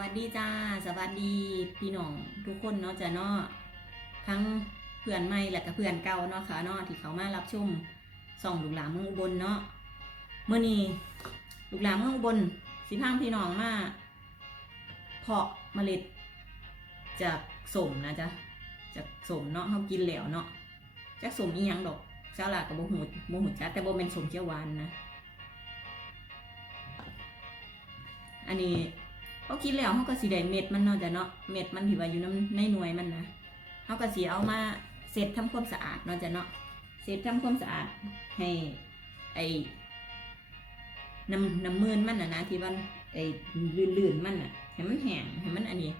วัสดีจ้า สวัสดีพี่น้องทุกคนเนาะจ้ะเนาะทั้งเพื่อนใหม่และก็เพื่อนเก่าเนาะค่ะเนาะที่เขามารับชมส่องลูกหลานเมืองอุบลเนาะเมื่อนี้ลูกหลานเมืองอุบลสิพางพี่น้องมาเพาะเมล็ดจากสมนะจ๊ะจากสมเนาะเขากินแล้วเนาะจากสมอีหยังดอกเจ้าลากับโบหูโบหูจ้าแต่โบเป็นสมเขียวหวานนะ อันนี้ เขาคิดแล้วเขาก็สีได้เม็ดมันเนาะจ้ะเนาะเม็ดมันที่ว่าอยู่น้ำในหน่วยมันนะเขาก็สีเอามาเสร็จทำความสะอาดเนาะจ้ะเนาะเสร็จทำความสะอาดให้ไอ้น้ำน้ำมืนมันนะนะที่มันไอ้ลื่นๆมันอะให้มันแห้งให้มันอันนี้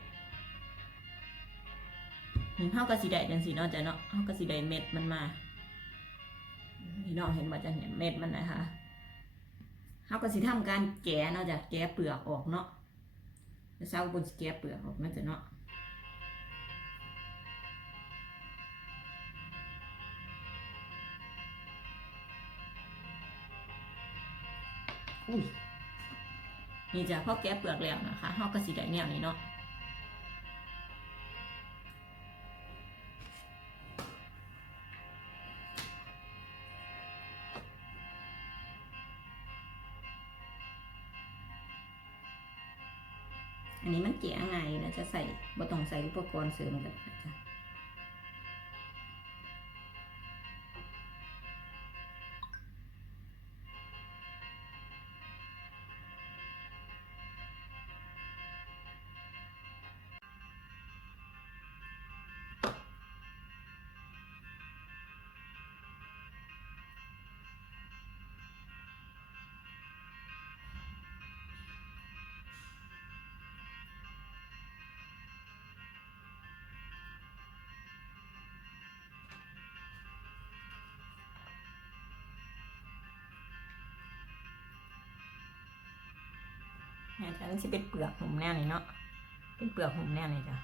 เห็นเขาก็สีได้จังสีเนาะจ้ะเนาะเขาก็สีได้เม็ดมันมาพี่น้องเห็นว่าจะเห็นเม็ดมันนะคะเขาก็สิทำการแกะเนาะจ้ะแกะเปลือกออกเนาะ แล้วเช้าบนสแกะเปลือกออกนั่นจ้ะเนาะอุ้ยนี่จะพอแกะเปลือกแล้วนะคะเฮาก็สิได้แนวนี้เนาะ อันนี้มันเกะง่ายนะจะใส่บ่ต้องใส่อุปกรณ์เสริมกันนะจ๊ะ เนี่ยจ้ะมันจะเป็นเปลือกหุ่มแน่นี่เนาะเป็นเปลือกหุ่มแน่นี่จ้ะ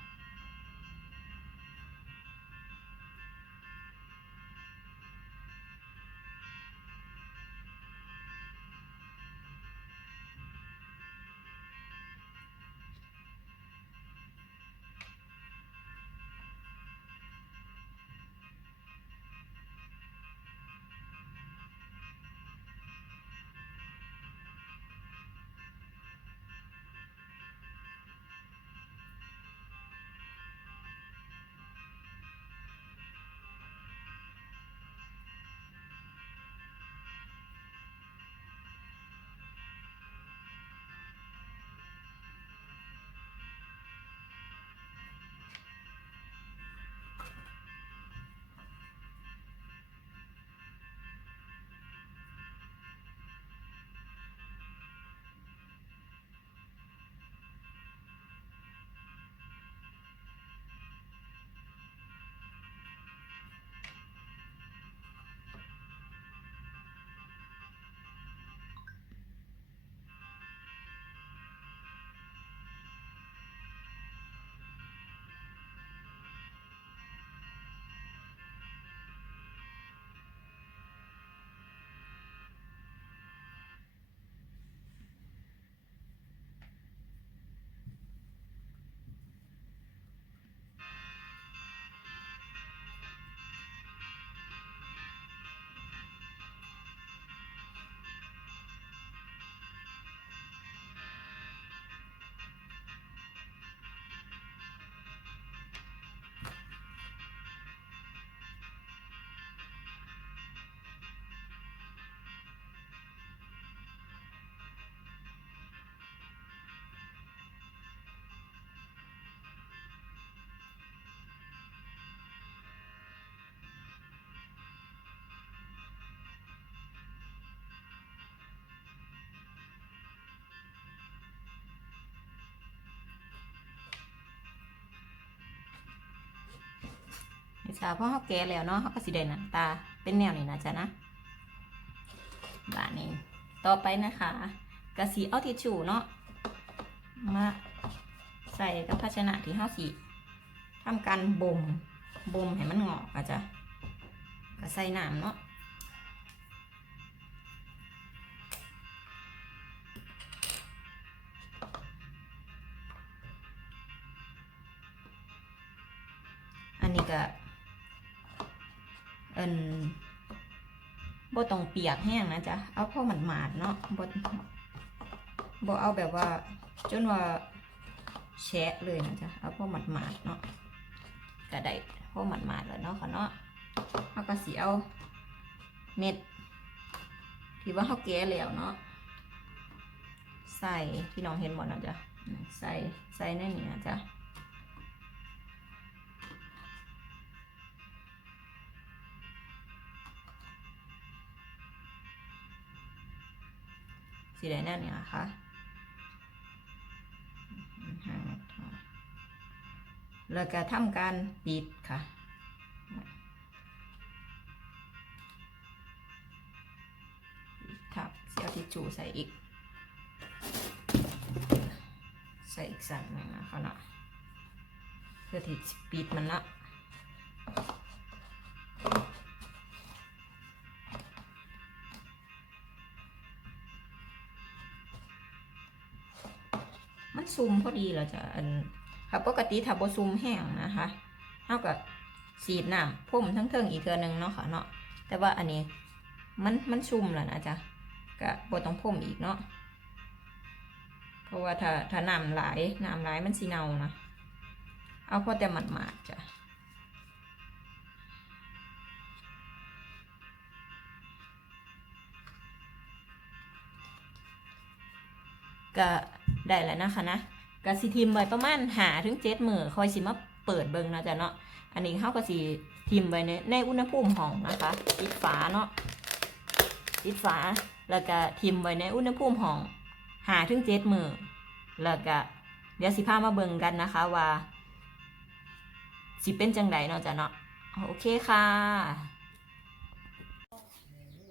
พี่าเพราะเขาแก่แล้วเนาะเขาก็สีแดงน้าตาเป็นแนวนี้นะจ๊ะนะบานี้ต่อไปนะคะกระสีเอาทิชชู่เนาะมาใส่กับภาชนะที่ห้าสีทำการบ่มบ่มให้มันงอกอะจ๊ะก็ใส่น้ำเนาะอันนี้ก็ เอินบ่ต้องเปียกแห้งนะจ๊ะ เอาพอหมาดเนาะบ่บ่เอาแบบว่า จนว่าแฉะเลยนะจ๊ะ เอาพอหมาดเนาะก็ได้พอหมาดแล้วเนาะค่ะเนาะเอาก็สิเอาเม็ดที่ว่าเขาแก้แล้วเนาะ ใส่พี่น้องเห็นหมดนะจ๊ะ ใส่ใส่ในนี้นะจ๊ะ สีแดงนั่นเนี่ยนะคะแล้วก็ทำการปิดค่ะทับเสียทิชชู่ใส่อีก ใส่อีกสั่นหนึ่งนะคะเนาะเพื่อที่ปิดมันละ ซุ่มพอดีเราจะอันค่ะปกติถ้าบ่ซุ่มแห้งนะคะเท่ากับสีดน้ำพุ่มทั้งเทิงอีกเทือหนึงเนาะค่ะเนาะแต่ว่าอันนี้มันมันซุ่มแล้วนะจ๊ะก็บ่ต้องพุ่มอีกเนาะเพราะว่าถ้าถ้าน้ำหลายน้ำหลายมันสีเนานะเอาพอแต่หมาดๆจ้ะก็ ได้แล้วนะคะนะกสิทิมไว้ประมาณหาถึงเจ็ดมือคอยสิมาเปิดเบิ่งนะจ๊ะเนาะอันนี้เขาก็สิทิมไว้ในในอุณหภูมิห้องนะคะปิดฝาเนาะปิดฝาแล้วก็ทิมไว้ในอุณหภูมิห้องหาถึงเจ็ดมือแล้วก็เดี๋ยวสิพามาเบิ่งกันนะคะว่า สิเป็นจังไดเนาะจ๊ะเนาะโอเคค่ะ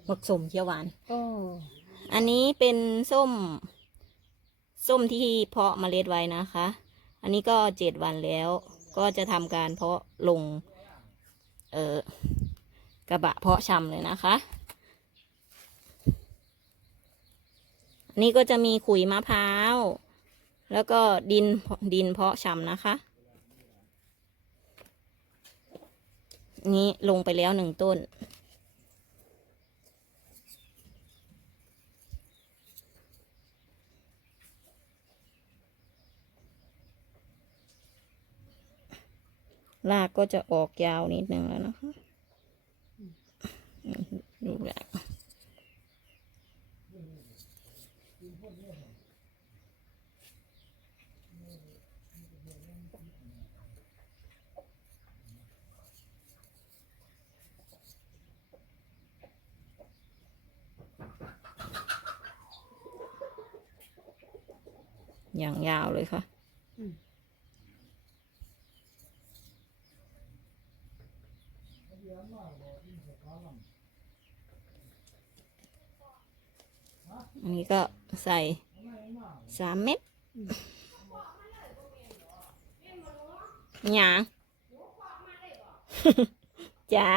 หมกสมเขียวหวานโอ้อันนี้เป็นส้ม ส้มที่เพาะเมล็ดไว้นะคะ อันนี้ก็เจ็ดวันแล้ว ก็จะทำการเพาะลง เออกระบะเพาะชำเลยนะคะ อันนี้ก็จะมีขุยมะพร้าว แล้วก็ดินดินเพาะชำนะคะ นี้ลงไปแล้วหนึ่งต้น รากก็จะออกยาวนิดนึงแล้วนะคะดูแลอย่างยาวเลยค่ะ อันนี้ก็ใส่สามเม็ดหยางจ้า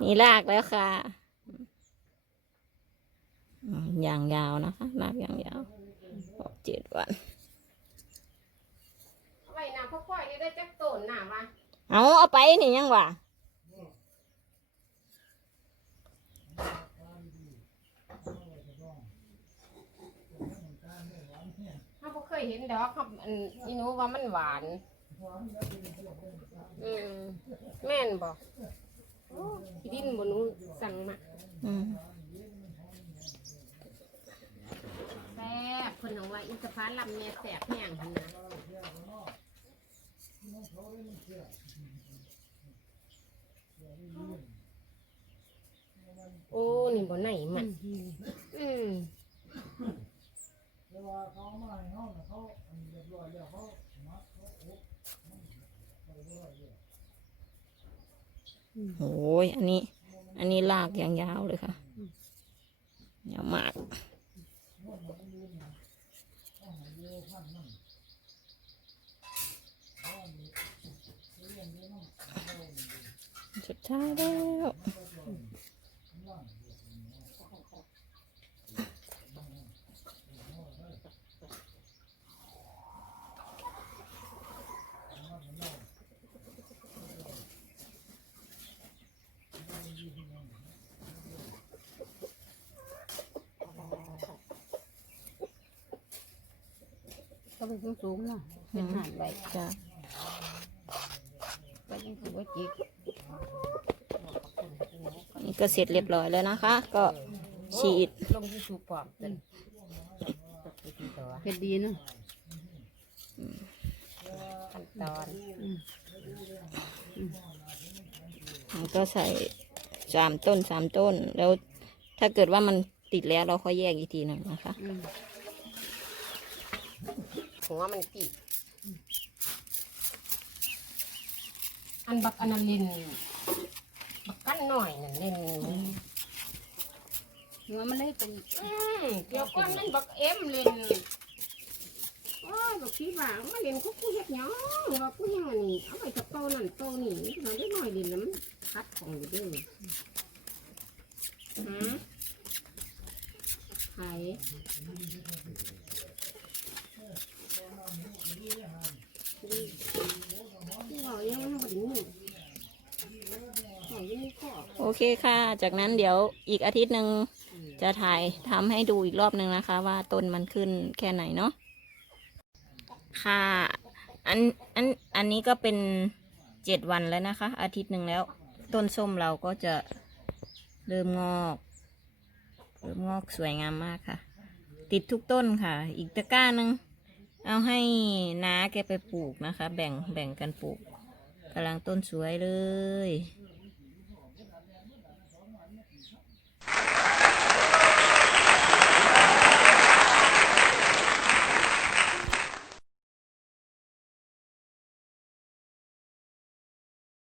มีรากแล้วค่ะ อย่างยาวนะคะรากอย่างยาวออกเจ็ดวันเอาไว้น้ำพ่อค่อยนี่ได้จักต้นน้ำวะ เอาเอาไปนี่ยังวะเขาบ่เคยเห็นดอกเขาอันอีหนูว่ามันหวาน อืมแม่นบอ้ที่ดินบ่หนูสั่งมาอืมแซ่บเพิ่นเอาไว้อินทผลัมแม่ยแซ่บแห้งหั่นนะ โอ้นี่บ่ไหนมัน อืมโอ้ยอันนี้ อันนี้ลากอย่างยาวเลยค่ะยาวมาก สุดท้ายแล้วก็ไปสูงๆนะเป็นหันไว้จ้ะไปยังถือว่าจิก ก็เสร็จเรียบร้อยแล้วนะคะ ก็ฉีดลงที่สูบปอมเป็นเฮ็ดดีเนาะขั้นตอนแล้วก็ใส่สามต้นสามต้น แล้วถ้าเกิดว่ามันติดแล้วเราค่อยแยกอีกทีหนึ่งนะคะอืมหัวมันติอันบักอันนั้นเล่นบั กกันหน่อยนั่นเล่นหัวมันเลยเป็นอืมเกี่ยวก้อนนั่นบักเอ็มเล่นโอ้ยบักพี่บ่างมาเล่นคุกคุยเฮ็ดหยังว่ากูยังอันนี้เอาไปกับเต้านั่นเต้านี่มันได้หน่อยเล่นแล้วมันคัดของอยู่เด้วยหืมไข่ที่เรายังไม่ได้ยินเขายังไม่ขอ โอเคค่ะ จากนั้นเดี๋ยวอีกอาทิตย์หนึ่งจะถ่ายทำให้ดูอีกรอบหนึ่งนะคะ ว่าต้นมันขึ้นแค่ไหนเนาะค่ะ อันอันอันนี้ก็เป็นเจ็ดวันแล้วนะคะ อาทิตย์หนึ่งแล้ว ต้นส้มเราก็จะเริ่มงอกเริ่มงอกสวยงามมากค่ะ ติดทุกต้นค่ะ อีกตะกร้าหนึ่งเอาให้น้าแกไปปลูกนะคะ แบ่งแบ่งกันปลูกกำลังต้นสวยเลย